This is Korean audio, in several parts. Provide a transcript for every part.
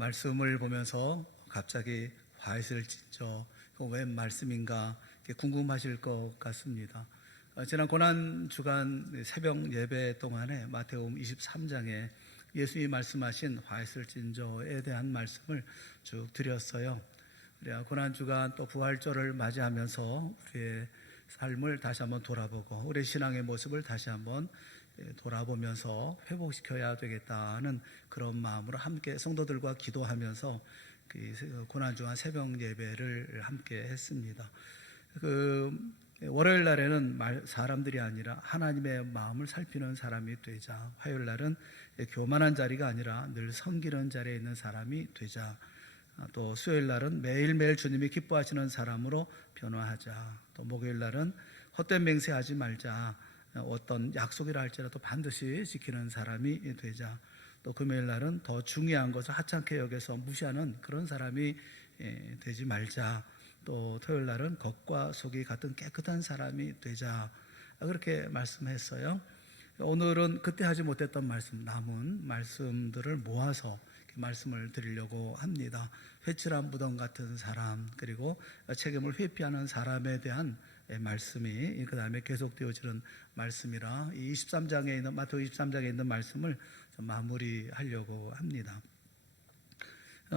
말씀을 보면서 갑자기 화이슬 찢죠. 웬 말씀인가 궁금하실 것 같습니다. 지난 고난주간 새벽 예배 동안에 마태복음 23장에 예수님이 말씀하신 화이슬 진저에 대한 말씀을 쭉 드렸어요. 우리가 고난주간 또 부활절을 맞이하면서 우리의 삶을 다시 한번 돌아보고 우리의 신앙의 모습을 다시 한번 돌아보면서 회복시켜야 되겠다는 그런 마음으로 함께 성도들과 기도하면서 고난주간 새벽 예배를 함께 했습니다. 월요일 날에는 사람들이 아니라 하나님의 마음을 살피는 사람이 되자, 화요일 날은 교만한 자리가 아니라 늘 섬기는 자리에 있는 사람이 되자, 또 수요일 날은 매일매일 주님이 기뻐하시는 사람으로 변화하자, 또 목요일 날은 헛된 맹세하지 말자, 어떤 약속이라 할지라도 반드시 지키는 사람이 되자, 또 금요일 날은 더 중요한 것을 하찮게 여겨서 무시하는 그런 사람이 되지 말자, 또 토요일 날은 겉과 속이 같은 깨끗한 사람이 되자, 그렇게 말씀했어요. 오늘은 그때 하지 못했던 말씀, 남은 말씀들을 모아서 말씀을 드리려고 합니다. 회칠한 무덤 같은 사람, 그리고 책임을 회피하는 사람에 대한 말씀이 그 다음에 계속되어지는 말씀이라 이 23장에 있는 마태복음 23장에 있는 말씀을 좀 마무리하려고 합니다.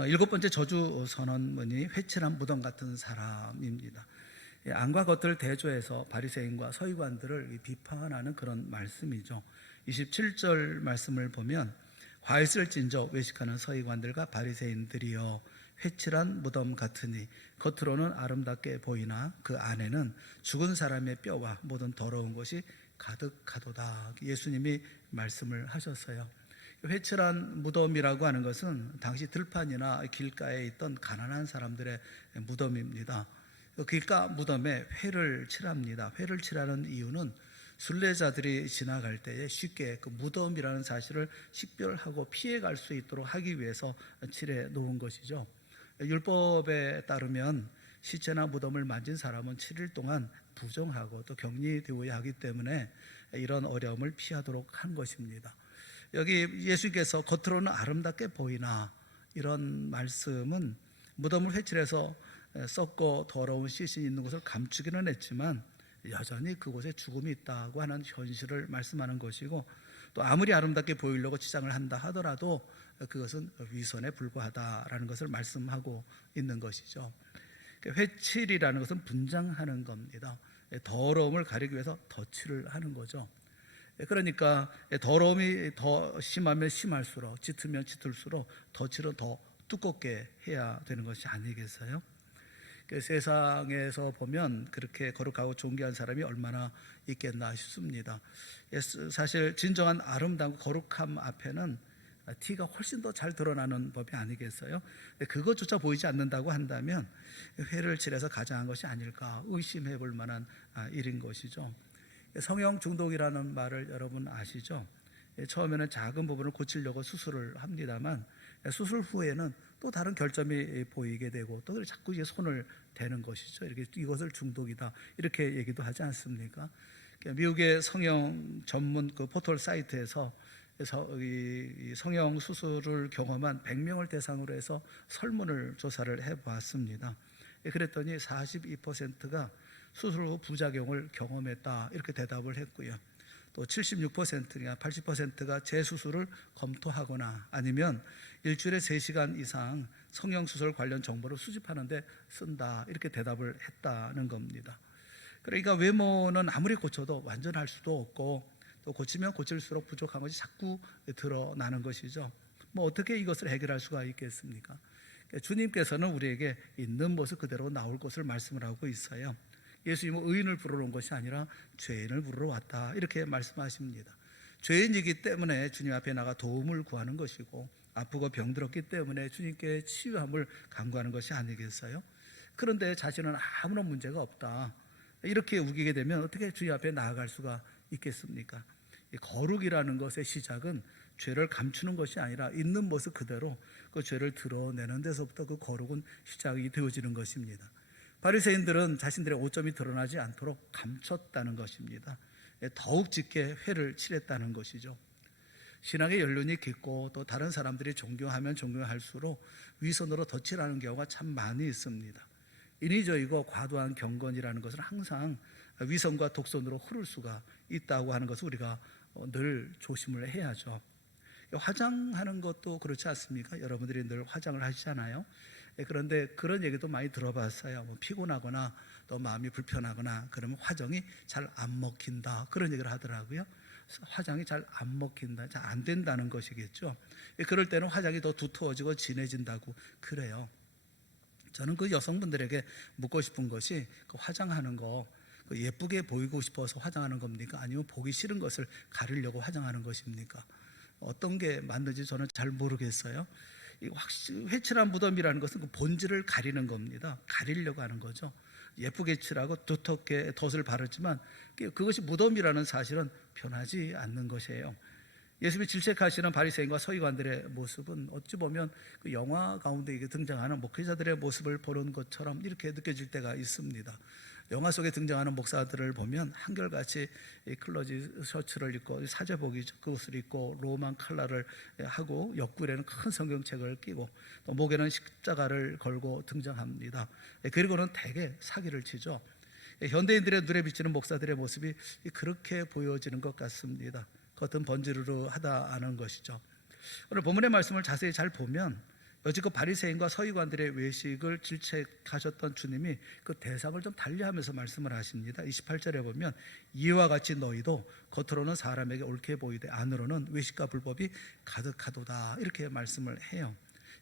일곱 번째 저주 선언문이 회칠한 무덤 같은 사람입니다. 안과 겉을 대조해서 바리새인과 서기관들을 비판하는 그런 말씀이죠. 27절 말씀을 보면 화이슬 찐저 외식하는 서기관들과 바리새인들이여 회칠한 무덤 같으니 겉으로는 아름답게 보이나 그 안에는 죽은 사람의 뼈와 모든 더러운 것이 가득하도다. 예수님이 말씀을 하셨어요. 회칠한 무덤이라고 하는 것은 당시 들판이나 길가에 있던 가난한 사람들의 무덤입니다. 길가 무덤에 회를 칠합니다. 회를 칠하는 이유는 순례자들이 지나갈 때에 쉽게 그 무덤이라는 사실을 식별하고 피해갈 수 있도록 하기 위해서 칠해 놓은 것이죠. 율법에 따르면 시체나 무덤을 만진 사람은 7일 동안 부정하고 또 격리되어야 하기 때문에 이런 어려움을 피하도록 한 것입니다. 여기 예수께서 겉으로는 아름답게 보이나 이런 말씀은 무덤을 회칠해서 썩고 더러운 씨신이 있는 것을 감추기는 했지만 여전히 그곳에 죽음이 있다고 하는 현실을 말씀하는 것이고, 또 아무리 아름답게 보이려고 치장을 한다 하더라도 그것은 위선에 불과하다라는 것을 말씀하고 있는 것이죠. 회칠이라는 것은 분장하는 겁니다. 더러움을 가리기 위해서 덧칠을 하는 거죠. 그러니까 더러움이 더 심하면 심할수록, 짙으면 짙을수록 덧칠은 더 두껍게 해야 되는 것이 아니겠어요? 세상에서 보면 그렇게 거룩하고 존귀한 사람이 얼마나 있겠나 싶습니다. 사실 진정한 아름다운 거룩함 앞에는 티가 훨씬 더 잘 드러나는 법이 아니겠어요? 그것조차 보이지 않는다고 한다면 회를 칠해서 가장한 것이 아닐까 의심해 볼 만한 일인 것이죠. 성형 중독이라는 말을 여러분 아시죠? 처음에는 작은 부분을 고치려고 수술을 합니다만 수술 후에는 또 다른 결점이 보이게 되고 또 자꾸 이제 손을 대는 것이죠. 이렇게 이것을 중독이다 이렇게 얘기도 하지 않습니까? 미국의 성형 전문 그 포털 사이트에서 이 성형 수술을 경험한 100명을 대상으로 해서 설문을 조사를 해봤습니다. 그랬더니 42%가 수술 후 부작용을 경험했다 이렇게 대답을 했고요. 또 76%가 80%가 재수술을 검토하거나 아니면 일주일에 3시간 이상 성형수술 관련 정보를 수집하는 데 쓴다 이렇게 대답을 했다는 겁니다. 그러니까 외모는 아무리 고쳐도 완전할 수도 없고 또 고치면 고칠수록 부족한 것이 자꾸 드러나는 것이죠. 어떻게 이것을 해결할 수가 있겠습니까? 주님께서는 우리에게 있는 모습 그대로 나올 것을 말씀을 하고 있어요. 예수님은 의인을 부르러 온 것이 아니라 죄인을 부르러 왔다 이렇게 말씀하십니다. 죄인이기 때문에 주님 앞에 나가 도움을 구하는 것이고 아프고 병들었기 때문에 주님께 치유함을 간구하는 것이 아니겠어요? 그런데 자신은 아무런 문제가 없다 이렇게 우기게 되면 어떻게 주님 앞에 나아갈 수가 있겠습니까? 거룩이라는 것의 시작은 죄를 감추는 것이 아니라 있는 모습 그대로 그 죄를 드러내는 데서부터 그 거룩은 시작이 되어지는 것입니다. 바리새인들은 자신들의 오점이 드러나지 않도록 감췄다는 것입니다. 더욱 짙게 회를 칠했다는 것이죠. 신앙의 연륜이 깊고 또 다른 사람들이 존경하면 존경할수록 위선으로 덧칠하는 경우가 참 많이 있습니다. 인위적이고 과도한 경건이라는 것은 항상 위선과 독선으로 흐를 수가 있다고 하는 것을 우리가 늘 조심을 해야죠. 화장하는 것도 그렇지 않습니까? 여러분들이 늘 화장을 하시잖아요. 그런데 그런 얘기도 많이 들어봤어요. 뭐 피곤하거나 또 마음이 불편하거나 그러면 화장이 잘 안 먹힌다, 그런 얘기를 하더라고요. 화장이 잘 안 먹힌다, 잘 안 된다는 것이겠죠. 그럴 때는 화장이 더 두터워지고 진해진다고 그래요. 저는 그 여성분들에게 묻고 싶은 것이, 그 화장하는 거 예쁘게 보이고 싶어서 화장하는 겁니까? 아니면 보기 싫은 것을 가리려고 화장하는 것입니까? 어떤 게 맞는지 저는 잘 모르겠어요. 이 확실히 회칠한 무덤이라는 것은 그 본질을 가리는 겁니다. 가리려고 하는 거죠. 예쁘게 칠하고 두텁게 덧을 바르지만 그것이 무덤이라는 사실은 변하지 않는 것이에요. 예수님이 질책하시는 바리새인과 서기관들의 모습은 어찌 보면 그 영화 가운데 등장하는 목회자들의 모습을 보는 것처럼 이렇게 느껴질 때가 있습니다. 영화 속에 등장하는 목사들을 보면 한결같이 클러지 셔츠를 입고 사제복이죠, 그것을 입고 로만 칼라를 하고 옆구리에는 큰 성경책을 끼고 또 목에는 십자가를 걸고 등장합니다. 그리고는 대개 사기를 치죠. 현대인들의 눈에 비치는 목사들의 모습이 그렇게 보여지는 것 같습니다. 겉은 번지르르하다는 것이죠. 오늘 본문의 말씀을 자세히 잘 보면 여지껏 바리새인과 서기관들의 외식을 질책하셨던 주님이 그 대상을 좀 달리하면서 말씀을 하십니다. 28절에 보면 이와 같이 너희도 겉으로는 사람에게 옳게 보이되 안으로는 외식과 불법이 가득하도다, 이렇게 말씀을 해요.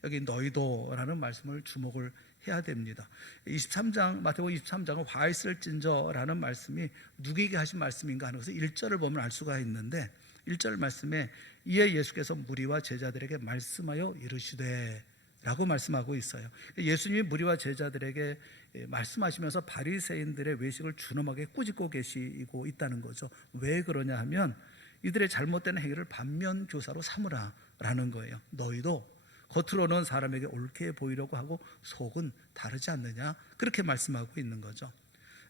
여기 너희도라는 말씀을 주목을 해야 됩니다. 23장 마태복음 23장은 화 있을진저라는 말씀이 누구에게 하신 말씀인가 하는 것을 1절을 보면 알 수가 있는데, 1절 말씀에 이에 예수께서 무리와 제자들에게 말씀하여 이르시되 라고 말씀하고 있어요. 예수님이 무리와 제자들에게 말씀하시면서 바리새인들의 외식을 준엄하게 꾸짖고 계시고 있다는 거죠. 왜 그러냐 하면 이들의 잘못된 행위를 반면교사로 삼으라 라는 거예요. 너희도 겉으로는 사람에게 옳게 보이려고 하고 속은 다르지 않느냐, 그렇게 말씀하고 있는 거죠.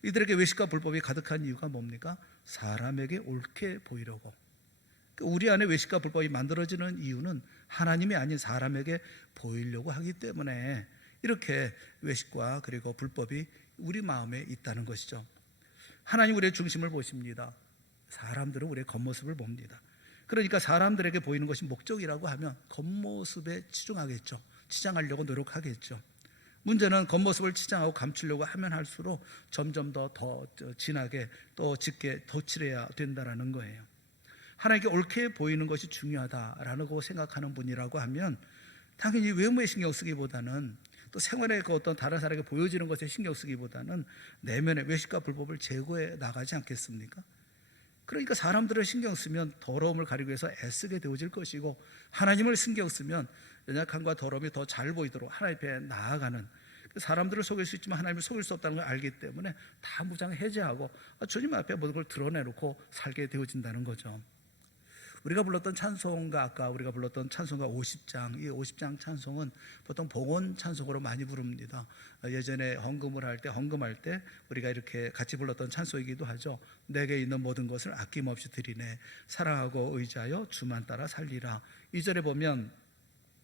이들에게 외식과 불법이 가득한 이유가 뭡니까? 사람에게 옳게 보이려고. 우리 안에 외식과 불법이 만들어지는 이유는 하나님이 아닌 사람에게 보이려고 하기 때문에 이렇게 외식과 그리고 불법이 우리 마음에 있다는 것이죠. 하나님 우리의 중심을 보십니다. 사람들은 우리의 겉모습을 봅니다. 그러니까 사람들에게 보이는 것이 목적이라고 하면 겉모습에 치중하겠죠. 치장하려고 노력하겠죠. 문제는 겉모습을 치장하고 감추려고 하면 할수록 점점 더 진하게 또 짙게 덧칠해야 된다는 거예요. 하나님께 옳게 보이는 것이 중요하다라고 생각하는 분이라고 하면 당연히 외모에 신경 쓰기보다는 또 생활의 그 어떤 다른 사람에게 보여지는 것에 신경 쓰기보다는 내면의 외식과 불법을 제거해 나가지 않겠습니까? 그러니까 사람들을 신경 쓰면 더러움을 가리기 위해서 애쓰게 되어질 것이고, 하나님을 신경 쓰면 연약함과 더러움이 더 잘 보이도록 하나님 앞에 나아가는, 사람들을 속일 수 있지만 하나님을 속일 수 없다는 걸 알기 때문에 다 무장 해제하고 주님 앞에 모든 걸 드러내놓고 살게 되어진다는 거죠. 우리가 불렀던 찬송가, 아까 우리가 불렀던 찬송가 50장, 이 50장 찬송은 보통 봉헌 찬송으로 많이 부릅니다. 예전에 헌금할 때 우리가 이렇게 같이 불렀던 찬송이기도 하죠. 내게 있는 모든 것을 아낌없이 드리네, 사랑하고 의지하여 주만 따라 살리라. 2절에 보면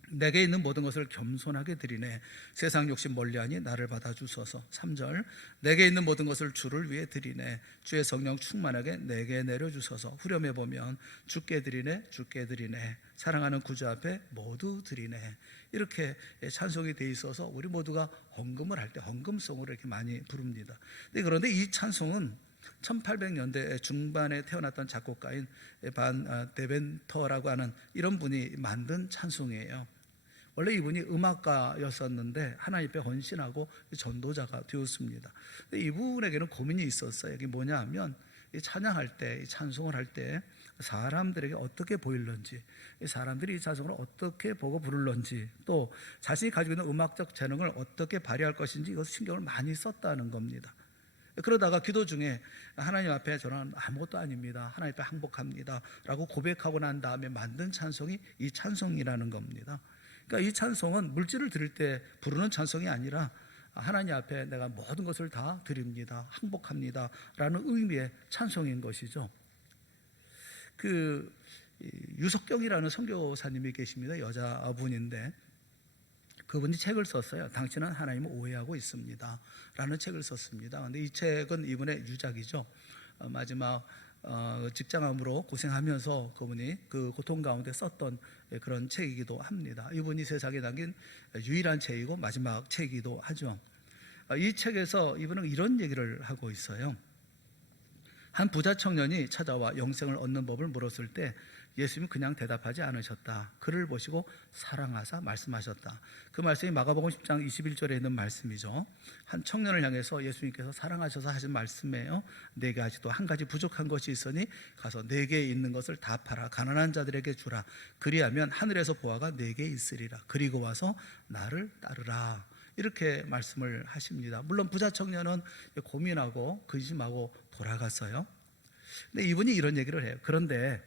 내게 있는 모든 것을 겸손하게 드리네, 세상 욕심 멀리하니 나를 받아주소서. 3절 내게 있는 모든 것을 주를 위해 드리네, 주의 성령 충만하게 내게 내려주소서. 후렴에 보면 주께 드리네, 주께 드리네, 사랑하는 구주 앞에 모두 드리네, 이렇게 찬송이 돼 있어서 우리 모두가 헌금을 할 때 헌금송으로 이렇게 많이 부릅니다. 그런데 이 찬송은 1800년대 중반에 태어났던 작곡가인 반 데벤터라고 하는 이런 분이 만든 찬송이에요. 원래 이분이 음악가였었는데 하나님 앞에 헌신하고 전도자가 되었습니다. 근데 이분에게는 고민이 있었어요. 이게 뭐냐 하면 이 찬양할 때, 이 찬송을 할 때 사람들에게 어떻게 보일런지, 사람들이 이 찬송을 어떻게 보고 부를런지, 또 자신이 가지고 있는 음악적 재능을 어떻게 발휘할 것인지 이것을 신경을 많이 썼다는 겁니다. 그러다가 기도 중에 하나님 앞에 저는 아무것도 아닙니다, 하나님 앞에 항복합니다 라고 고백하고 난 다음에 만든 찬송이 이 찬송이라는 겁니다. 그러니까 이 찬송은 물질을 드릴 때 부르는 찬송이 아니라 하나님 앞에 내가 모든 것을 다 드립니다, 항복합니다 라는 의미의 찬송인 것이죠. 유석경이라는 선교사님이 계십니다. 여자분인데 그분이 책을 썼어요. 당신은 하나님을 오해하고 있습니다 라는 책을 썼습니다. 근데 이 책은 이분의 유작이죠. 마지막 직장암으로 고생하면서 그분이 그 고통 가운데 썼던 그런 책이기도 합니다. 이분이 세상에 남긴 유일한 책이고 마지막 책이기도 하죠. 이 책에서 이분은 이런 얘기를 하고 있어요. 한 부자 청년이 찾아와 영생을 얻는 법을 물었을 때 예수님이 그냥 대답하지 않으셨다. 그를 보시고 사랑하사 말씀하셨다. 그 말씀이 마가복음 10장 21절에 있는 말씀이죠. 한 청년을 향해서 예수님께서 사랑하셔서 하신 말씀이에요. 내게 아직도 한 가지 부족한 것이 있으니 가서 내게 있는 것을 다 팔아 가난한 자들에게 주라. 그리하면 하늘에서 보화가 내게 있으리라. 그리고 와서 나를 따르라. 이렇게 말씀을 하십니다. 물론 부자 청년은 고민하고 근심하고 돌아갔어요. 근데 이분이 이런 얘기를 해요. 그런데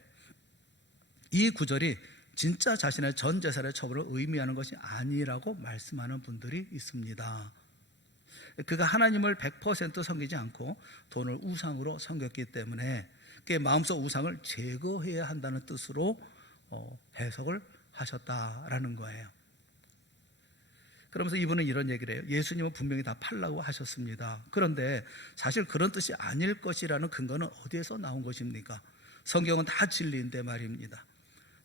이 구절이 진짜 자신의 전 재산의 처분을 의미하는 것이 아니라고 말씀하는 분들이 있습니다. 그가 하나님을 100% 섬기지 않고 돈을 우상으로 섬겼기 때문에 그의 마음속 우상을 제거해야 한다는 뜻으로 해석을 하셨다라는 거예요. 그러면서 이분은 이런 얘기를 해요. 예수님은 분명히 다 팔라고 하셨습니다. 그런데 사실 그런 뜻이 아닐 것이라는 근거는 어디에서 나온 것입니까? 성경은 다 진리인데 말입니다.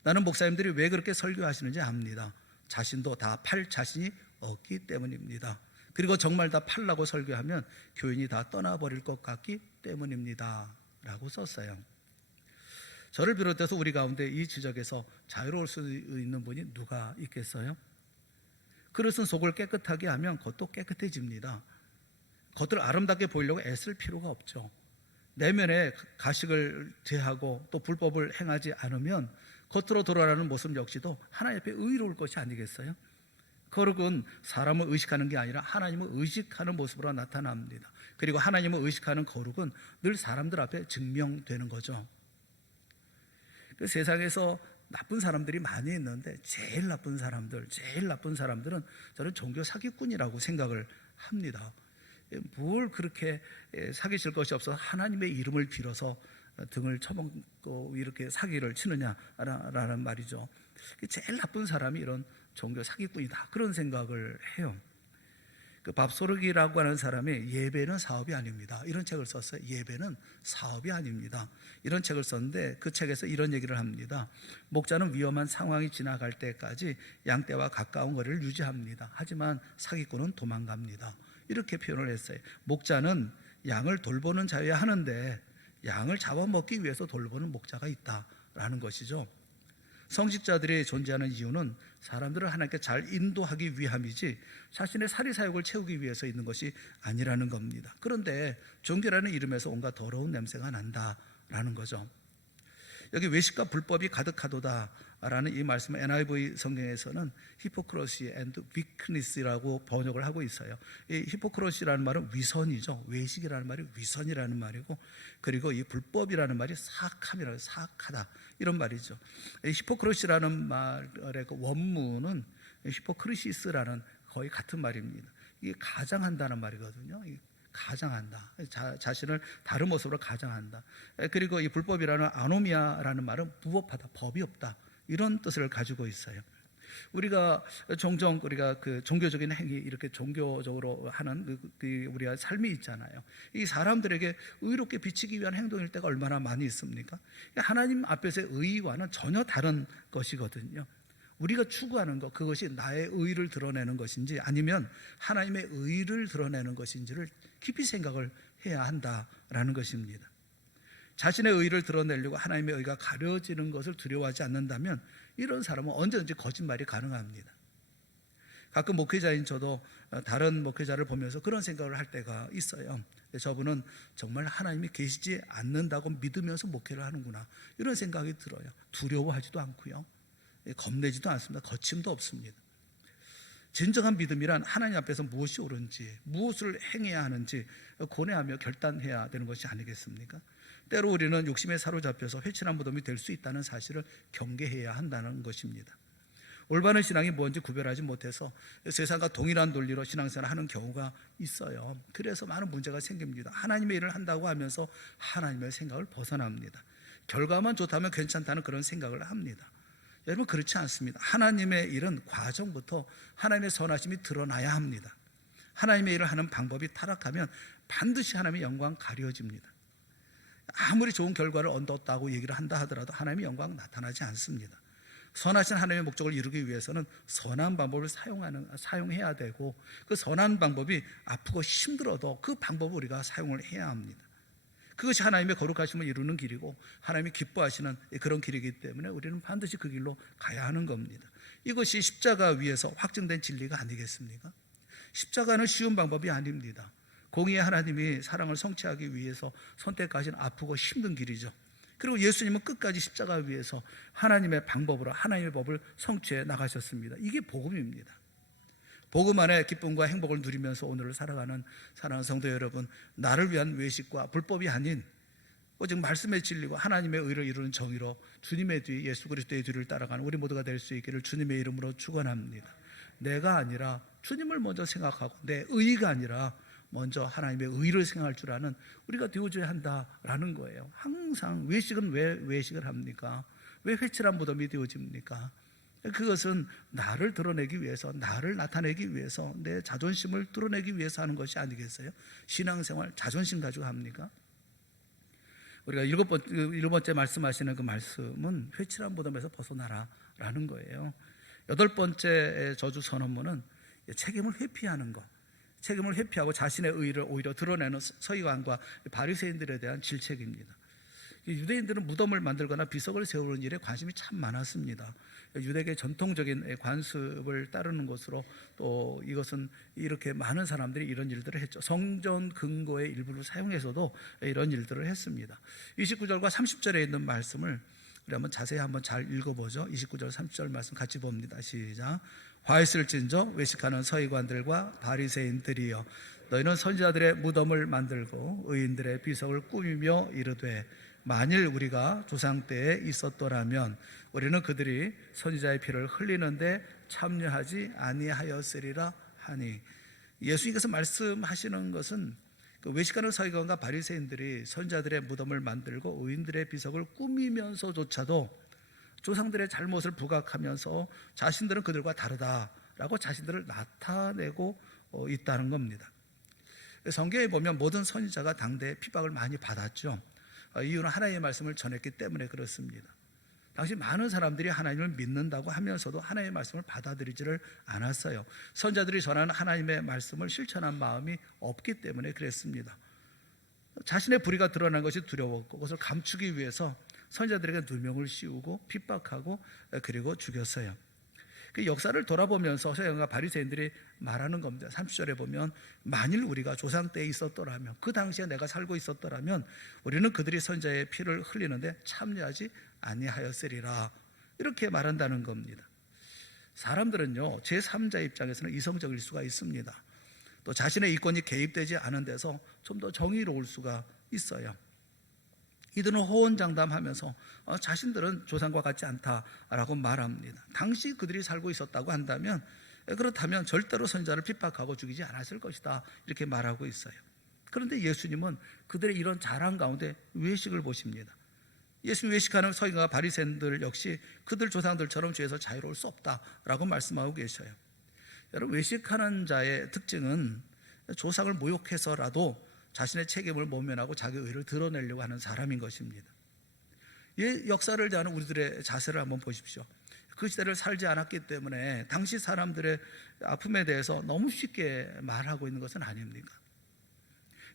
나는 목사님들이 왜 그렇게 설교하시는지 압니다. 자신도 다 팔 자신이 없기 때문입니다. 그리고 정말 다 팔라고 설교하면 교인이 다 떠나버릴 것 같기 때문입니다 라고 썼어요. 저를 비롯해서 우리 가운데 이 지적에서 자유로울 수 있는 분이 누가 있겠어요? 그릇은 속을 깨끗하게 하면 겉도 깨끗해집니다. 겉을 아름답게 보이려고 애쓸 필요가 없죠. 내면에 가식을 제하고 또 불법을 행하지 않으면 겉으로 드러나는 모습 역시도 하나님 앞에 의로울 것이 아니겠어요? 거룩은 사람을 의식하는 게 아니라 하나님을 의식하는 모습으로 나타납니다. 그리고 하나님을 의식하는 거룩은 늘 사람들 앞에 증명되는 거죠. 그 세상에서 나쁜 사람들이 많이 있는데 제일 나쁜 사람들은 저는 종교 사기꾼이라고 생각을 합니다. 뭘 그렇게 사기칠 것이 없어서 하나님의 이름을 빌어서 등을 쳐먹고 이렇게 사기를 치느냐라는 말이죠. 제일 나쁜 사람이 이런 종교 사기꾼이다 그런 생각을 해요. 그 밥소르기라고 하는 사람이 예배는 사업이 아닙니다 이런 책을 썼어요. 예배는 사업이 아닙니다 이런 책을 썼는데 그 책에서 이런 얘기를 합니다. 목자는 위험한 상황이 지나갈 때까지 양떼와 가까운 거리를 유지합니다. 하지만 사기꾼은 도망갑니다. 이렇게 표현을 했어요. 목자는 양을 돌보는 자여야 하는데 양을 잡아먹기 위해서 돌보는 목자가 있다라는 것이죠. 성직자들이 존재하는 이유는 사람들을 하나님께 잘 인도하기 위함이지 자신의 사리사욕을 채우기 위해서 있는 것이 아니라는 겁니다. 그런데 종교라는 이름에서 온갖 더러운 냄새가 난다라는 거죠. 여기 외식과 불법이 가득하도다라는 이 말씀을 NIV 성경에서는 hypocrisy and weakness라고 번역을 하고 있어요. 이 hypocrisy라는 말은 위선이죠. 외식이라는 말이 위선이라는 말이고, 그리고 이 불법이라는 말이 사악함이라고, 사악하다 이런 말이죠. 이 hypocrisy라는 말의 그 원문은 hypocrisies라는 거의 같은 말입니다. 이게 가장한다는 말이거든요. 가장한다. 자신을 다른 모습으로 가장한다. 그리고 이 불법이라는 아노미아라는 말은 무법하다, 법이 없다 이런 뜻을 가지고 있어요. 우리가 종종 그 종교적인 행위 이렇게 종교적으로 하는 우리가 삶이 있잖아요. 이 사람들에게 의롭게 비치기 위한 행동일 때가 얼마나 많이 있습니까? 하나님 앞에서의 의와는 전혀 다른 것이거든요. 우리가 추구하는 것, 그것이 나의 의를 드러내는 것인지 아니면 하나님의 의를 드러내는 것인지를 깊이 생각을 해야 한다라는 것입니다. 자신의 의를 드러내려고 하나님의 의가 가려지는 것을 두려워하지 않는다면 이런 사람은 언제든지 거짓말이 가능합니다. 가끔 목회자인 저도 다른 목회자를 보면서 그런 생각을 할 때가 있어요. 저분은 정말 하나님이 계시지 않는다고 믿으면서 목회를 하는구나 이런 생각이 들어요. 두려워하지도 않고요, 겁내지도 않습니다. 거침도 없습니다. 진정한 믿음이란 하나님 앞에서 무엇이 옳은지, 무엇을 행해야 하는지 고뇌하며 결단해야 되는 것이 아니겠습니까? 때로 우리는 욕심에 사로잡혀서 회칠한 무덤이 될 수 있다는 사실을 경계해야 한다는 것입니다. 올바른 신앙이 뭔지 구별하지 못해서 세상과 동일한 논리로 신앙생활을 하는 경우가 있어요. 그래서 많은 문제가 생깁니다. 하나님의 일을 한다고 하면서 하나님의 생각을 벗어납니다. 결과만 좋다면 괜찮다는 그런 생각을 합니다. 여러분, 그렇지 않습니다. 하나님의 일은 과정부터 하나님의 선하심이 드러나야 합니다. 하나님의 일을 하는 방법이 타락하면 반드시 하나님의 영광 가려집니다. 아무리 좋은 결과를 얻었다고 얘기를 한다 하더라도 하나님의 영광 나타나지 않습니다. 선하신 하나님의 목적을 이루기 위해서는 선한 방법을 사용해야 되고, 그 선한 방법이 아프고 힘들어도 그 방법을 우리가 사용을 해야 합니다. 그것이 하나님의 거룩하심을 이루는 길이고 하나님이 기뻐하시는 그런 길이기 때문에 우리는 반드시 그 길로 가야 하는 겁니다. 이것이 십자가 위에서 확증된 진리가 아니겠습니까? 십자가는 쉬운 방법이 아닙니다. 공의의 하나님이 사랑을 성취하기 위해서 선택하신 아프고 힘든 길이죠. 그리고 예수님은 끝까지 십자가 위에서 하나님의 방법으로 하나님의 법을 성취해 나가셨습니다. 이게 복음입니다. 복음 안에 기쁨과 행복을 누리면서 오늘을 살아가는 사랑하는 성도 여러분, 나를 위한 외식과 불법이 아닌 오직 말씀의 진리와 하나님의 의를 이루는 정의로 주님의 뒤, 예수 그리스도의 뒤를 따라가는 우리 모두가 될 수 있기를 주님의 이름으로 축원합니다. 내가 아니라 주님을 먼저 생각하고 내 의가 아니라 먼저 하나님의 의를 생각할 줄 아는 우리가 되어줘야 한다라는 거예요. 항상 외식은 왜 외식을 합니까? 왜 회칠한 무덤이 되어집니까? 그것은 나를 드러내기 위해서, 나를 나타내기 위해서, 내 자존심을 드러내기 위해서 하는 것이 아니겠어요? 신앙생활 자존심 가지고 합니까? 우리가 일곱 번째 말씀하시는 그 말씀은 회칠한 무덤에서 벗어나라라는 거예요. 여덟 번째 저주 선언문은 책임을 회피하는 것, 책임을 회피하고 자신의 의를 오히려 드러내는 서기관과 바리새인들에 대한 질책입니다. 유대인들은 무덤을 만들거나 비석을 세우는 일에 관심이 참 많았습니다. 유대계 전통적인 관습을 따르는 것으로 또 이것은 이렇게 많은 사람들이 이런 일들을 했죠. 성전 근거의 일부를 사용해서도 이런 일들을 했습니다. 29절과 30절에 있는 말씀을 우리 한번 자세히 한번 잘 읽어보죠. 29절 30절 말씀 같이 봅니다. 시작. 화 있을진저 외식하는 서기관들과 바리새인들이여, 너희는 선지자들의 무덤을 만들고 의인들의 비석을 꾸미며 이르되, 만일 우리가 조상 때에 있었더라면 우리는 그들이 선지자의 피를 흘리는데 참여하지 아니하였으리라 하니. 예수님께서 말씀하시는 것은 그 외식하는 서기관과 바리새인들이 선지자들의 무덤을 만들고 의인들의 비석을 꾸미면서조차도 조상들의 잘못을 부각하면서 자신들은 그들과 다르다라고 자신들을 나타내고 있다는 겁니다. 성경에 보면 모든 선지자가 당대에 핍박을 많이 받았죠. 이유는 하나님의 말씀을 전했기 때문에 그렇습니다. 당시 많은 사람들이 하나님을 믿는다고 하면서도 하나님의 말씀을 받아들이지를 않았어요. 선지자들이 전하는 하나님의 말씀을 실천한 마음이 없기 때문에 그랬습니다. 자신의 불의가 드러난 것이 두려웠고 그것을 감추기 위해서 선지자들에게 누명을 씌우고 핍박하고 그리고 죽였어요. 그 역사를 돌아보면서 서기관과 바리새인들이 말하는 겁니다. 30절에 보면 만일 우리가 조상 때에 있었더라면, 그 당시에 내가 살고 있었더라면 우리는 그들이 선지자의 피를 흘리는데 참여하지 아니하였으리라, 이렇게 말한다는 겁니다. 사람들은요, 제3자 입장에서는 이성적일 수가 있습니다. 또 자신의 이권이 개입되지 않은 데서 좀 더 정의로울 수가 있어요. 이들은 호언장담하면서 자신들은 조상과 같지 않다라고 말합니다. 당시 그들이 살고 있었다고 한다면, 그렇다면 절대로 선지자를 핍박하고 죽이지 않았을 것이다, 이렇게 말하고 있어요. 그런데 예수님은 그들의 이런 자랑 가운데 외식을 보십니다. 예수님 외식하는 서기관과 바리새인들 역시 그들 조상들처럼 죄에서 자유로울 수 없다라고 말씀하고 계셔요. 여러분, 외식하는 자의 특징은 조상을 모욕해서라도 자신의 책임을 모면하고 자기 의를 드러내려고 하는 사람인 것입니다. 이 역사를 대하는 우리들의 자세를 한번 보십시오. 그 시대를 살지 않았기 때문에 당시 사람들의 아픔에 대해서 너무 쉽게 말하고 있는 것은 아닙니까?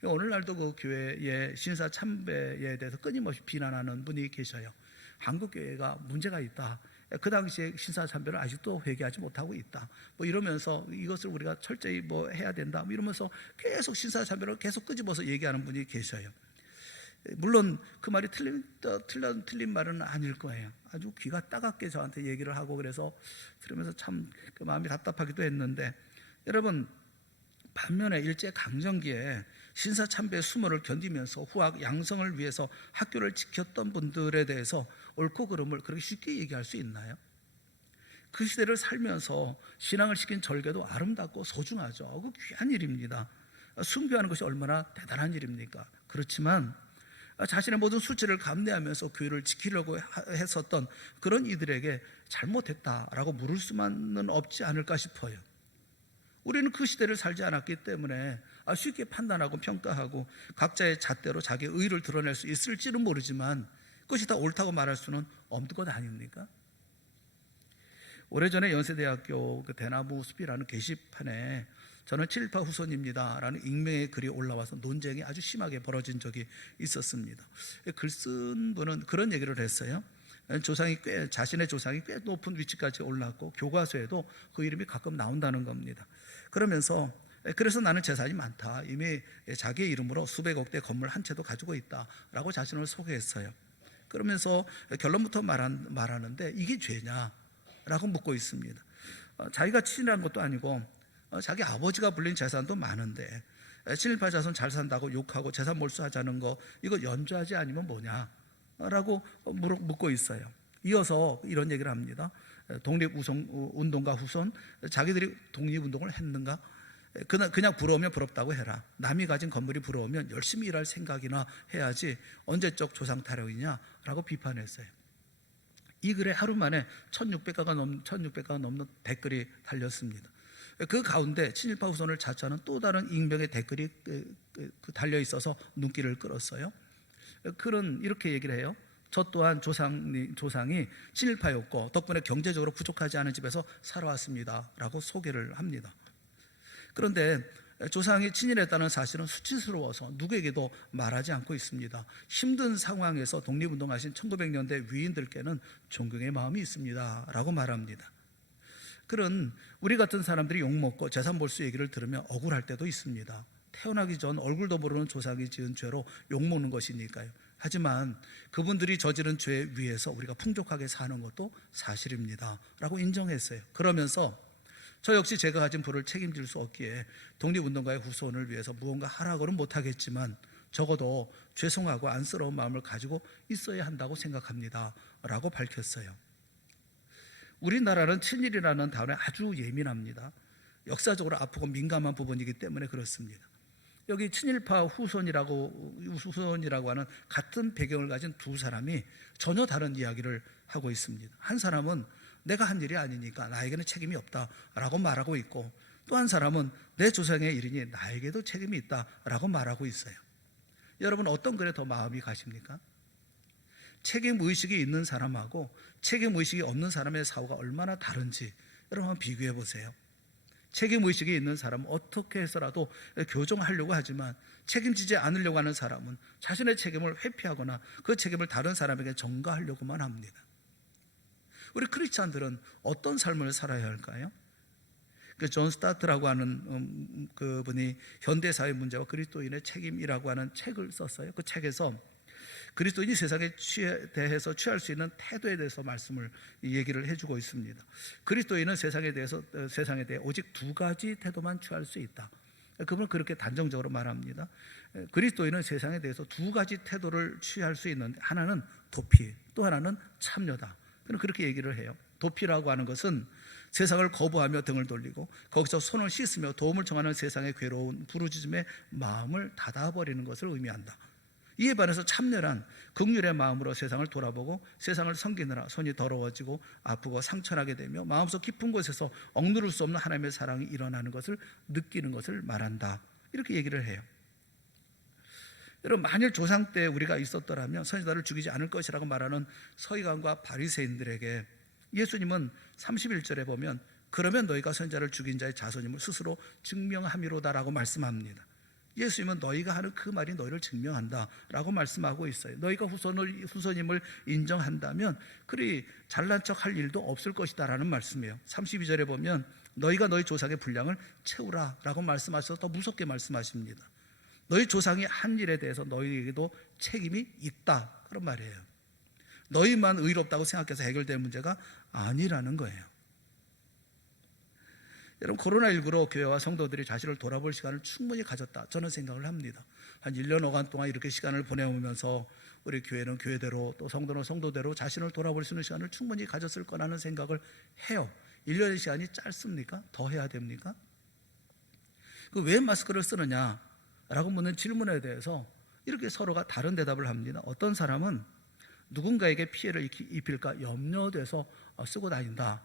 오늘날도 그 교회의 신사 참배에 대해서 끊임없이 비난하는 분이 계셔요. 한국 교회가 문제가 있다. 그 당시에 신사 참배를 아직도 회개하지 못하고 있다. 이러면서 이것을 우리가 철저히 해야 된다. 이러면서 계속 신사 참배를 계속 끄집어서 얘기하는 분이 계셔요. 물론 그 말이 틀린 말은 아닐 거예요. 아주 귀가 따갑게 저한테 얘기를 하고 그래서 들으면서 참 그 마음이 답답하기도 했는데, 여러분, 반면에 일제 강점기에 신사 참배의 수모를 견디면서 후학 양성을 위해서 학교를 지켰던 분들에 대해서 옳고 그름을 그렇게 쉽게 얘기할 수 있나요? 그 시대를 살면서 신앙을 시킨 절개도 아름답고 소중하죠. 그 귀한 일입니다. 숭배하는 것이 얼마나 대단한 일입니까? 그렇지만 자신의 모든 수치를 감내하면서 교회를 지키려고 했었던 그런 이들에게 잘못했다라고 물을 수만은 없지 않을까 싶어요. 우리는 그 시대를 살지 않았기 때문에 쉽게 판단하고 평가하고 각자의 잣대로 자기의 의를 드러낼 수 있을지는 모르지만 그것이 다 옳다고 말할 수는 없는 것 아닙니까? 오래전에 연세대학교 그 대나무 숲이라는 게시판에 저는 친일파 후손입니다 라는 익명의 글이 올라와서 논쟁이 아주 심하게 벌어진 적이 있었습니다. 글 쓴 분은 그런 얘기를 했어요. 자신의 조상이 꽤 높은 위치까지 올랐고 교과서에도 그 이름이 가끔 나온다는 겁니다. 그래서 나는 재산이 많다, 이미 자기의 이름으로 수백억 대 건물 한 채도 가지고 있다라고 자신을 소개했어요. 그러면서 결론부터 말하는데 이게 죄냐 라고 묻고 있습니다. 자기가 친일한 것도 아니고 자기 아버지가 불린 재산도 많은데 친일파 자손 잘 산다고 욕하고 재산 몰수하자는 거, 이거 연좌지 아니면 뭐냐 라고 묻고 있어요. 이어서 이런 얘기를 합니다. 독립운동가 후손, 자기들이 독립운동을 했는가? 그냥 부러우면 부럽다고 해라. 남이 가진 건물이 부러우면 열심히 일할 생각이나 해야지 언제적 조상 타령이냐 라고 비판했어요. 이 글에 하루 만에 1600가가 넘는 댓글이 달렸습니다. 그 가운데 친일파 후손을 자처하는 또 다른 익명의 댓글이 달려 있어서 눈길을 끌었어요. 글은 이렇게 얘기를 해요. 저 또한 조상이 친일파였고 덕분에 경제적으로 부족하지 않은 집에서 살아왔습니다 라고 소개를 합니다. 그런데 조상이 친일했다는 사실은 수치스러워서 누구에게도 말하지 않고 있습니다. 힘든 상황에서 독립운동하신 1900년대 위인들께는 존경의 마음이 있습니다 라고 말합니다. 그런 우리 같은 사람들이 욕먹고 재산 몰수 얘기를 들으면 억울할 때도 있습니다. 태어나기 전 얼굴도 모르는 조상이 지은 죄로 욕먹는 것이니까요. 하지만 그분들이 저지른 죄에 위해서 우리가 풍족하게 사는 것도 사실입니다 라고 인정했어요. 그러면서 저 역시 제가 가진 부를 책임질 수 없기에 독립운동가의 후손을 위해서 무언가 하라고는 못하겠지만 적어도 죄송하고 안쓰러운 마음을 가지고 있어야 한다고 생각합니다 라고 밝혔어요. 우리나라는 친일이라는 단어에 아주 예민합니다. 역사적으로 아프고 민감한 부분이기 때문에 그렇습니다. 여기 친일파 후손이라고 하는 같은 배경을 가진 두 사람이 전혀 다른 이야기를 하고 있습니다. 한 사람은 내가 한 일이 아니니까 나에게는 책임이 없다라고 말하고 있고, 또 한 사람은 내 조상의 일이니 나에게도 책임이 있다라고 말하고 있어요. 여러분, 어떤 글에 더 마음이 가십니까? 책임의식이 있는 사람하고 책임의식이 없는 사람의 사고가 얼마나 다른지 여러분 한번 비교해 보세요. 책임의식이 있는 사람은 어떻게 해서라도 교정하려고 하지만 책임지지 않으려고 하는 사람은 자신의 책임을 회피하거나 그 책임을 다른 사람에게 전가하려고만 합니다. 우리 크리스찬들은 어떤 삶을 살아야 할까요? 존 스타트라고 하는 그분이 현대사회 문제와 그리스도인의 책임이라고 하는 책을 썼어요. 그 책에서 그리스도인이 세상에 대해서 취할 수 있는 태도에 대해서 얘기를 해주고 있습니다. 그리스도인은 세상에 대해 오직 두 가지 태도만 취할 수 있다. 그분은 그렇게 단정적으로 말합니다. 그리스도인은 세상에 대해서 두 가지 태도를 취할 수 있는데, 하나는 도피, 또 하나는 참여다. 그는 그렇게 얘기를 해요. 도피라고 하는 것은 세상을 거부하며 등을 돌리고 거기서 손을 씻으며 도움을 청하는 세상의 괴로운 부르짖음에 마음을 닫아버리는 것을 의미한다. 이에 반해서 참여란 긍휼의 마음으로 세상을 돌아보고 세상을 섬기느라 손이 더러워지고 아프고 상처나게 되며 마음속 깊은 곳에서 억누를 수 없는 하나님의 사랑이 일어나는 것을 느끼는 것을 말한다. 이렇게 얘기를 해요. 여러분, 만일 조상 때 우리가 있었더라면 선지자를 죽이지 않을 것이라고 말하는 서기관과 바리새인들에게 예수님은 31절에 보면 그러면 너희가 선지자를 죽인 자의 자손임을 스스로 증명함이로다라고 말씀합니다. 예수님은 너희가 하는 그 말이 너희를 증명한다 라고 말씀하고 있어요. 너희가 후손임을 인정한다면 그리 잘난 척할 일도 없을 것이다 라는 말씀이에요. 32절에 보면 너희가 너희 조상의 분량을 채우라 라고 말씀하셔서 더 무섭게 말씀하십니다. 너희 조상이 한 일에 대해서 너희에게도 책임이 있다, 그런 말이에요. 너희만 의롭다고 생각해서 해결될 문제가 아니라는 거예요. 여러분, 코로나19로 교회와 성도들이 자신을 돌아볼 시간을 충분히 가졌다, 저는 생각을 합니다. 한 1년 5간 동안 이렇게 시간을 보내오면서 우리 교회는 교회대로 또 성도는 성도대로 자신을 돌아볼 수 있는 시간을 충분히 가졌을 거라는 생각을 해요. 1년의 시간이 짧습니까? 더 해야 됩니까? 왜 마스크를 쓰느냐 라고 묻는 질문에 대해서 이렇게 서로가 다른 대답을 합니다. 어떤 사람은 누군가에게 피해를 입힐까 염려돼서 쓰고 다닌다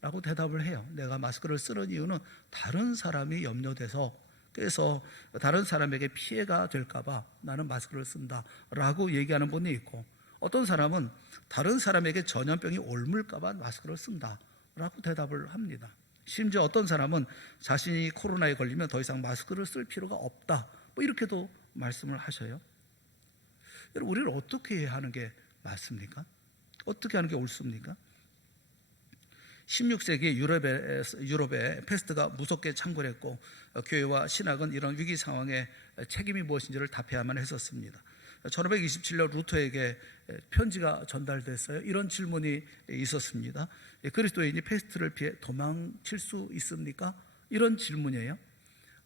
라고 대답을 해요. 내가 마스크를 쓰는 이유는 다른 사람이 염려돼서, 그래서 다른 사람에게 피해가 될까봐 나는 마스크를 쓴다 라고 얘기하는 분이 있고, 어떤 사람은 다른 사람에게 전염병이 옮을까봐 마스크를 쓴다 라고 대답을 합니다. 심지어 어떤 사람은 자신이 코로나에 걸리면 더 이상 마스크를 쓸 필요가 없다, 뭐 이렇게도 말씀을 하셔요. 여러분, 우리를 어떻게 하는 게 맞습니까? 어떻게 하는 게 옳습니까? 16세기 유럽에 패스트가 무섭게 창궐했고, 교회와 신학은 이런 위기 상황에 책임이 무엇인지를 답해야만 했었습니다. 1527년 루터에게 편지가 전달됐어요. 이런 질문이 있었습니다. 그리스도인이 패스트를 피해 도망칠 수 있습니까? 이런 질문이에요.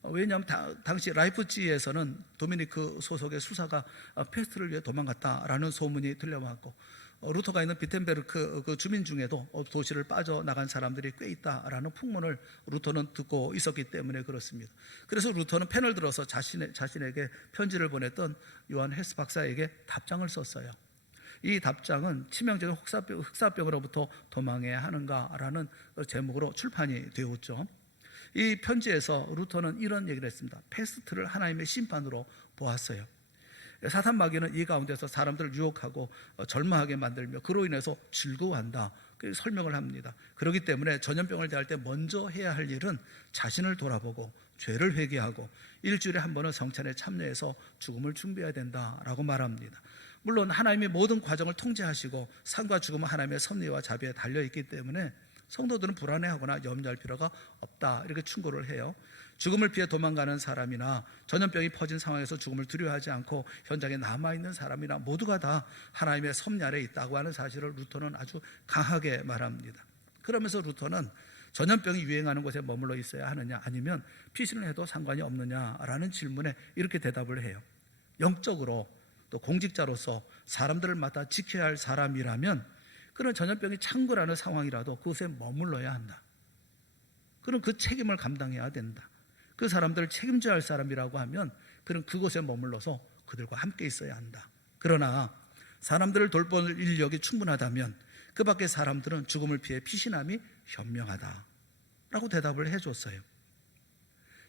왜냐하면 당시 라이프치히에서는 도미니크 소속의 수사가 패스트를 위해 도망갔다라는 소문이 들려왔고, 루터가 있는 비텐베르크 그 주민 중에도 도시를 빠져나간 사람들이 꽤 있다라는 풍문을 루터는 듣고 있었기 때문에 그렇습니다. 그래서 루터는 펜을 들어서 자신에게 편지를 보냈던 요한 헤스 박사에게 답장을 썼어요. 이 답장은 치명적인 흑사병으로부터 도망해야 하는가라는 제목으로 출판이 되었죠. 이 편지에서 루터는 이런 얘기를 했습니다. 패스트를 하나님의 심판으로 보았어요. 사탄 마귀는 이 가운데서 사람들을 유혹하고 절망하게 만들며 그로 인해서 즐거워한다, 그 설명을 합니다. 그렇기 때문에 전염병을 대할 때 먼저 해야 할 일은 자신을 돌아보고 죄를 회개하고 일주일에 한 번은 성찬에 참여해서 죽음을 준비해야 된다라고 말합니다. 물론 하나님이 모든 과정을 통제하시고 삶과 죽음은 하나님의 섭리와 자비에 달려있기 때문에 성도들은 불안해하거나 염려할 필요가 없다, 이렇게 충고를 해요. 죽음을 피해 도망가는 사람이나 전염병이 퍼진 상황에서 죽음을 두려워하지 않고 현장에 남아있는 사람이나 모두가 다 하나님의 섭리 아래에 있다고 하는 사실을 루터는 아주 강하게 말합니다. 그러면서 루터는 전염병이 유행하는 곳에 머물러 있어야 하느냐, 아니면 피신을 해도 상관이 없느냐라는 질문에 이렇게 대답을 해요. 영적으로 또 공직자로서 사람들을 맡아 지켜야 할 사람이라면 그런 전염병이 창궐하는 상황이라도 그곳에 머물러야 한다. 그럼 그 책임을 감당해야 된다. 그 사람들을 책임져야 할 사람이라고 하면 그는 그곳에 머물러서 그들과 함께 있어야 한다. 그러나 사람들을 돌볼 인력이 충분하다면 그 밖의 사람들은 죽음을 피해 피신함이 현명하다 라고 대답을 해줬어요.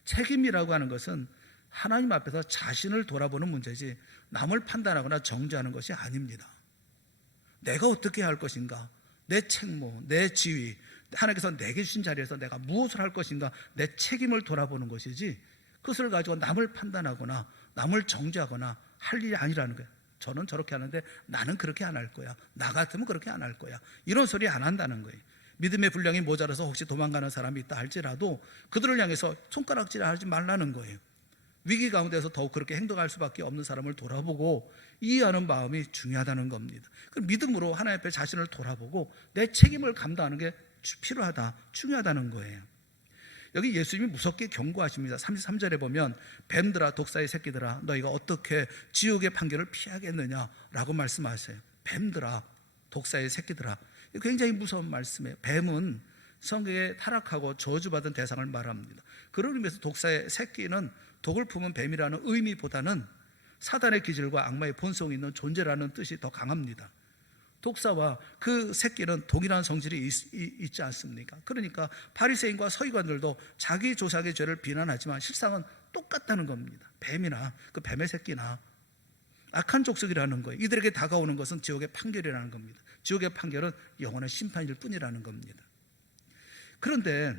책임이라고 하는 것은 하나님 앞에서 자신을 돌아보는 문제지 남을 판단하거나 정죄하는 것이 아닙니다. 내가 어떻게 할 것인가, 내 책무, 내 지위, 하나님께서 내게 주신 자리에서 내가 무엇을 할 것인가, 내 책임을 돌아보는 것이지 그것을 가지고 남을 판단하거나 남을 정죄하거나 할 일이 아니라는 거예요. 저는 저렇게 하는데 나는 그렇게 안 할 거야, 나 같으면 그렇게 안 할 거야, 이런 소리 안 한다는 거예요. 믿음의 분량이 모자라서 혹시 도망가는 사람이 있다 할지라도 그들을 향해서 손가락질하지 말라는 거예요. 위기 가운데서 더욱 그렇게 행동할 수밖에 없는 사람을 돌아보고 이해하는 마음이 중요하다는 겁니다. 믿음으로 하나님 앞에 자신을 돌아보고 내 책임을 감당하는 게 필요하다, 중요하다는 거예요. 여기 예수님이 무섭게 경고하십니다. 33절에 보면 뱀들아 독사의 새끼들아 너희가 어떻게 지옥의 판결을 피하겠느냐라고 말씀하세요. 뱀들아 독사의 새끼들아, 굉장히 무서운 말씀이에요. 뱀은 성경에 타락하고 저주받은 대상을 말합니다. 그런 의미에서 독사의 새끼는 독을 품은 뱀이라는 의미보다는 사단의 기질과 악마의 본성이 있는 존재라는 뜻이 더 강합니다. 독사와 그 새끼는 동일한 성질이 있지 않습니까? 그러니까 바리새인과 서기관들도 자기 조상의 죄를 비난하지만 실상은 똑같다는 겁니다. 뱀이나 그 뱀의 새끼나 악한 족속이라는 거예요. 이들에게 다가오는 것은 지옥의 판결이라는 겁니다. 지옥의 판결은 영원한 심판일 뿐이라는 겁니다. 그런데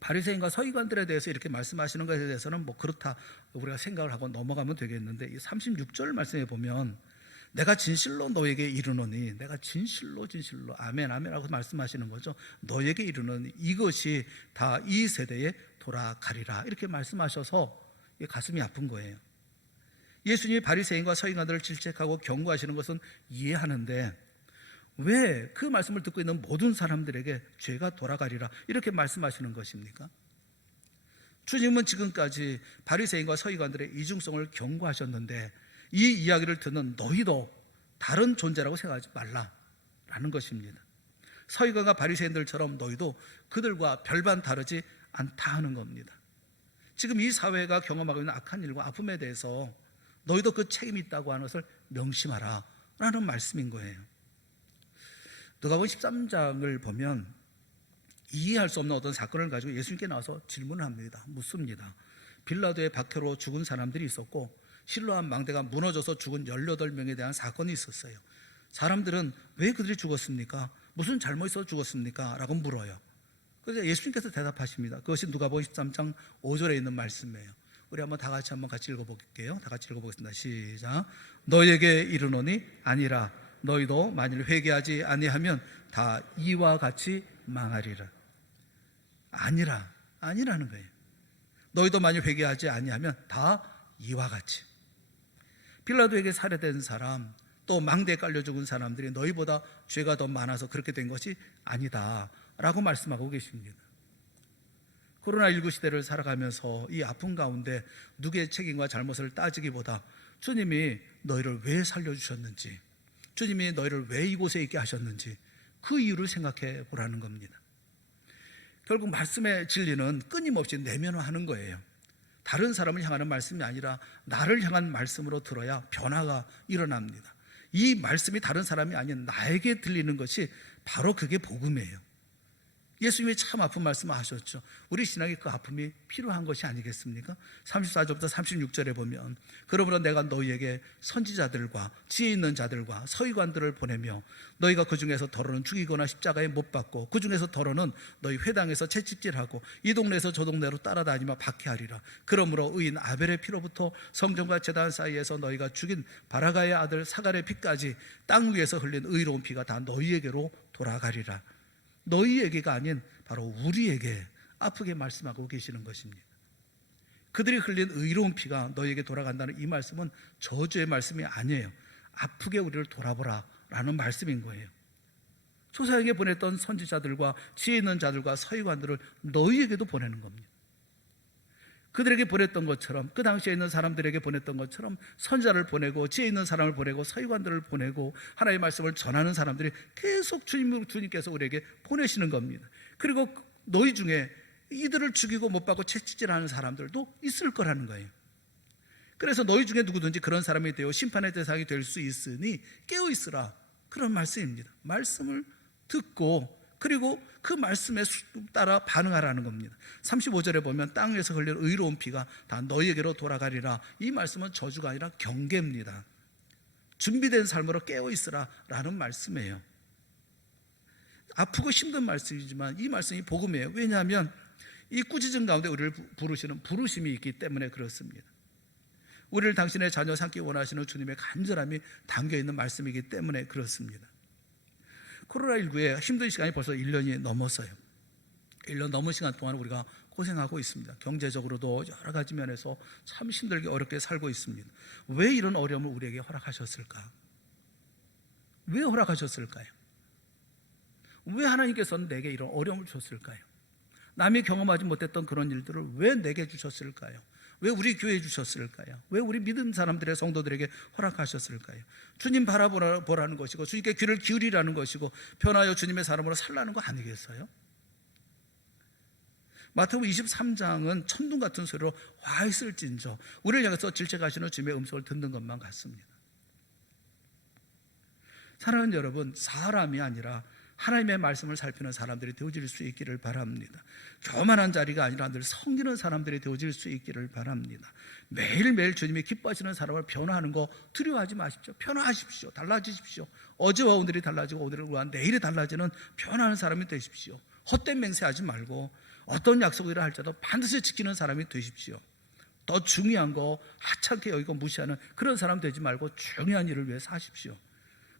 바리새인과 서기관들에 대해서 이렇게 말씀하시는 것에 대해서는 뭐 그렇다 우리가 생각을 하고 넘어가면 되겠는데, 이 36절 말씀에 보면 내가 진실로 너에게 이르노니, 내가 진실로 아멘 아멘하고 말씀하시는 거죠. 너에게 이르노니 이것이 다 이 세대에 돌아가리라, 이렇게 말씀하셔서 가슴이 아픈 거예요. 예수님이 바리새인과 서기관들을 질책하고 경고하시는 것은 이해하는데 왜 그 말씀을 듣고 있는 모든 사람들에게 죄가 돌아가리라 이렇게 말씀하시는 것입니까? 주님은 지금까지 바리새인과 서기관들의 이중성을 경고하셨는데 이 이야기를 듣는 너희도 다른 존재라고 생각하지 말라라는 것입니다. 서기관과 바리새인들처럼 너희도 그들과 별반 다르지 않다 하는 겁니다. 지금 이 사회가 경험하고 있는 악한 일과 아픔에 대해서 너희도 그 책임이 있다고 하는 것을 명심하라 라는 말씀인 거예요. 누가복음 13장을 보면 이해할 수 없는 어떤 사건을 가지고 예수님께 나와서 질문을 합니다. 묻습니다. 빌라도의 박해로 죽은 사람들이 있었고 실로암 망대가 무너져서 죽은 18명에 대한 사건이 있었어요. 사람들은 왜 그들이 죽었습니까? 무슨 잘못이 있어 죽었습니까? 라고 물어요. 그래서 예수님께서 대답하십니다. 그것이 누가복음 13장 5절에 있는 말씀이에요. 우리 한번 다 같이 읽어볼게요. 다 같이 읽어보겠습니다. 시작. 너희에게 이르노니 아니라 너희도 만일 회개하지 아니하면 다 이와 같이 망하리라. 아니라는 거예요. 너희도 만일 회개하지 아니하면 다 이와 같이. 빌라도에게 살해된 사람, 또 망대에 깔려 죽은 사람들이 너희보다 죄가 더 많아서 그렇게 된 것이 아니다 라고 말씀하고 계십니다. 코로나19 시대를 살아가면서 이 아픔 가운데 누구의 책임과 잘못을 따지기보다 주님이 너희를 왜 살려주셨는지, 주님이 너희를 왜 이곳에 있게 하셨는지 그 이유를 생각해 보라는 겁니다. 결국 말씀의 진리는 끊임없이 내면화하는 거예요. 다른 사람을 향하는 말씀이 아니라 나를 향한 말씀으로 들어야 변화가 일어납니다. 이 말씀이 다른 사람이 아닌 나에게 들리는 것이 바로 그게 복음이에요. 예수님이 참 아픈 말씀을 하셨죠. 우리 신앙에 그 아픔이 필요한 것이 아니겠습니까? 34절부터 36절에 보면 그러므로 내가 너희에게 선지자들과 지혜 있는 자들과 서기관들을 보내며 너희가 그 중에서 더러는 죽이거나 십자가에 못 박고 그 중에서 더러는 너희 회당에서 채찍질하고 이 동네에서 저 동네로 따라다니며 박해하리라. 그러므로 의인 아벨의 피로부터 성전과 제단 사이에서 너희가 죽인 바라가의 아들 사갈의 피까지 땅 위에서 흘린 의로운 피가 다 너희에게로 돌아가리라. 너희에게가 아닌 바로 우리에게 아프게 말씀하고 계시는 것입니다. 그들이 흘린 의로운 피가 너희에게 돌아간다는 이 말씀은 저주의 말씀이 아니에요. 아프게 우리를 돌아보라 라는 말씀인 거예요. 조사에게 보냈던 선지자들과 지혜 있는 자들과 서기관들을 너희에게도 보내는 겁니다. 그들에게 보냈던 것처럼, 그 당시에 있는 사람들에게 보냈던 것처럼 선지자를 보내고 지혜 있는 사람을 보내고 서기관들을 보내고 하나님의 말씀을 전하는 사람들이 계속 주님께서 우리에게 보내시는 겁니다. 그리고 너희 중에 이들을 죽이고 못 박고 채찍질하는 사람들도 있을 거라는 거예요. 그래서 너희 중에 누구든지 그런 사람이 되어 심판의 대상이 될 수 있으니 깨어 있으라, 그런 말씀입니다. 말씀을 듣고 그리고 그 말씀에 따라 반응하라는 겁니다. 35절에 보면 땅 위에서 흘릴 의로운 피가 다 너희에게로 돌아가리라. 이 말씀은 저주가 아니라 경계입니다. 준비된 삶으로 깨어있으라 라는 말씀이에요. 아프고 힘든 말씀이지만 이 말씀이 복음이에요. 왜냐하면 이 꾸짖음 가운데 우리를 부르시는 부르심이 있기 때문에 그렇습니다. 우리를 당신의 자녀 삼기 원하시는 주님의 간절함이 담겨있는 말씀이기 때문에 그렇습니다. 코로나19에 힘든 시간이 벌써 1년이 넘었어요. 1년 넘은 시간 동안 우리가 고생하고 있습니다. 경제적으로도 여러 가지 면에서 참 힘들게 어렵게 살고 있습니다. 왜 이런 어려움을 우리에게 허락하셨을까? 왜 허락하셨을까요? 왜 하나님께서는 내게 이런 어려움을 주셨을까요? 남이 경험하지 못했던 그런 일들을 왜 내게 주셨을까요? 왜 우리 교회에 주셨을까요? 왜 우리 믿음 사람들의 성도들에게 허락하셨을까요? 주님 바라보라는 것이고 주님께 귀를 기울이라는 것이고 변하여 주님의 사람으로 살라는 거 아니겠어요? 마태복음 23장은 천둥 같은 소리로 와 있을진저 우리를 향해서 질책하시는 주님의 음성을 듣는 것만 같습니다. 사랑하는 여러분, 사람이 아니라 하나님의 말씀을 살피는 사람들이 되어질 수 있기를 바랍니다. 교만한 자리가 아니라 늘 섬기는 사람들이 되어질 수 있기를 바랍니다. 매일매일 주님이 기뻐하시는 사람을 변화하는 거 두려워하지 마십시오. 변화하십시오. 달라지십시오. 어제와 오늘이 달라지고 오늘과 내일이 달라지는 변화하는 사람이 되십시오. 헛된 맹세하지 말고 어떤 약속이라 할지라도 반드시 지키는 사람이 되십시오. 더 중요한 거 하찮게 여기고 무시하는 그런 사람 되지 말고 중요한 일을 위해 사십시오.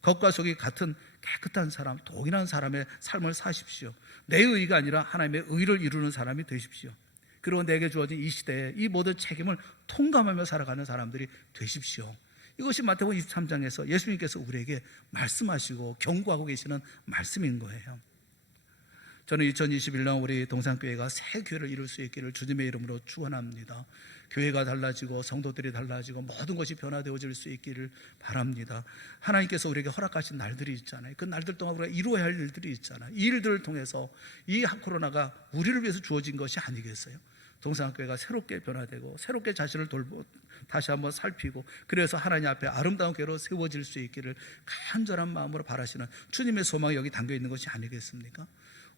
겉과 속이 같은 깨끗한 사람, 동일한 사람의 삶을 사십시오. 내 의가 아니라 하나님의 의를 이루는 사람이 되십시오. 그리고 내게 주어진 이 시대에 이 모든 책임을 통감하며 살아가는 사람들이 되십시오. 이것이 마태복음 23장에서 예수님께서 우리에게 말씀하시고 경고하고 계시는 말씀인 거예요. 저는 2021년 우리 동산교회가 새 교회를 이룰 수 있기를 주님의 이름으로 축원합니다. 교회가 달라지고 성도들이 달라지고 모든 것이 변화되어질 수 있기를 바랍니다. 하나님께서 우리에게 허락하신 날들이 있잖아요. 그 날들 동안 우리가 이루어야 할 일들이 있잖아요. 이 일들을 통해서 이 코로나가 우리를 위해서 주어진 것이 아니겠어요? 동산교회가 새롭게 변화되고 새롭게 자신을 다시 한번 살피고, 그래서 하나님 앞에 아름다운 교회로 세워질 수 있기를 간절한 마음으로 바라시는 주님의 소망이 여기 담겨 있는 것이 아니겠습니까?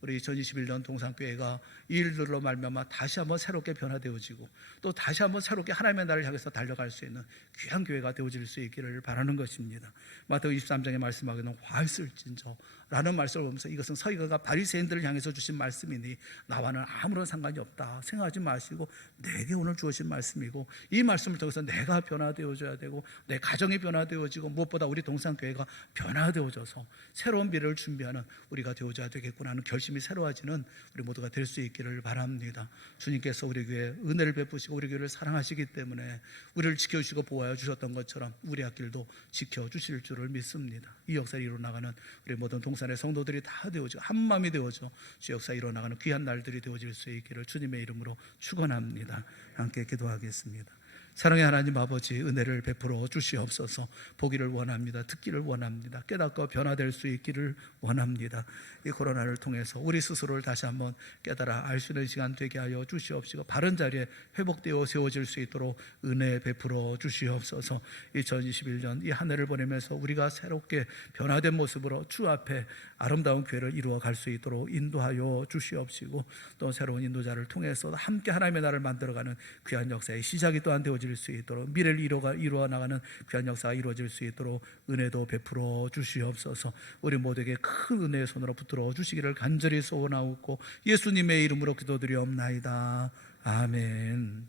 우리 2021년 동산교회가 이 일들로 말미암아 다시 한번 새롭게 변화되어지고, 또 다시 한번 새롭게 하나님의 나라를 향해서 달려갈 수 있는 귀한 교회가 되어질 수 있기를 바라는 것입니다. 마태복음 23장에 말씀하기는 화 있을진저 라는 말씀을 보면서, 이것은 서기관과 바리새인들을 향해서 주신 말씀이니 나와는 아무런 상관이 없다 생각하지 마시고 내게 오늘 주어진 말씀이고, 이 말씀을 통해서 내가 변화되어져야 되고 내 가정이 변화되어지고 무엇보다 우리 동산교회가 변화되어져서 새로운 미래를 준비하는 우리가 되어져야 되겠구나 하는 결심이 새로워지는 우리 모두가 될 수 있기를 바랍니다. 주님께서 우리 교회에 은혜를 베푸시고 우리 교회를 사랑하시기 때문에 우리를 지켜주시고 보호하여 주셨던 것처럼 우리 앞길도 지켜주실 줄을 믿습니다. 이 역사를 이루어나가는 우리 모든 동산의 성도들이 다 되어지고 한마음이 되어져 주 역사 이루어나가는 귀한 날들이 되어질 수 있기를 주님의 이름으로 축원합니다. 함께 기도하겠습니다. 사랑의 하나님 아버지, 은혜를 베풀어 주시옵소서. 보기를 원합니다. 듣기를 원합니다. 깨닫고 변화될 수 있기를 원합니다. 이 코로나를 통해서 우리 스스로를 다시 한번 깨달아 알 수 있는 시간 되게 하여 주시옵시고, 바른 자리에 회복되어 세워질 수 있도록 은혜 베풀어 주시옵소서. 2021년 이 한 해를 보내면서 우리가 새롭게 변화된 모습으로 주 앞에 아름다운 교회를 이루어 갈 수 있도록 인도하여 주시옵시고, 또 새로운 인도자를 통해서 함께 하나님의 나라를 만들어가는 귀한 역사의 시작이 또한 되어질 수 있도록, 미래를 이루어 나가는 귀한 역사가 이루어질 수 있도록 은혜도 베풀어 주시옵소서. 우리 모두에게 큰 은혜의 손으로 붙들어 주시기를 간절히 소원하옵고 예수님의 이름으로 기도드리옵나이다. 아멘.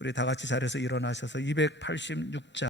우리 다 같이 자리에서 일어나셔서 286장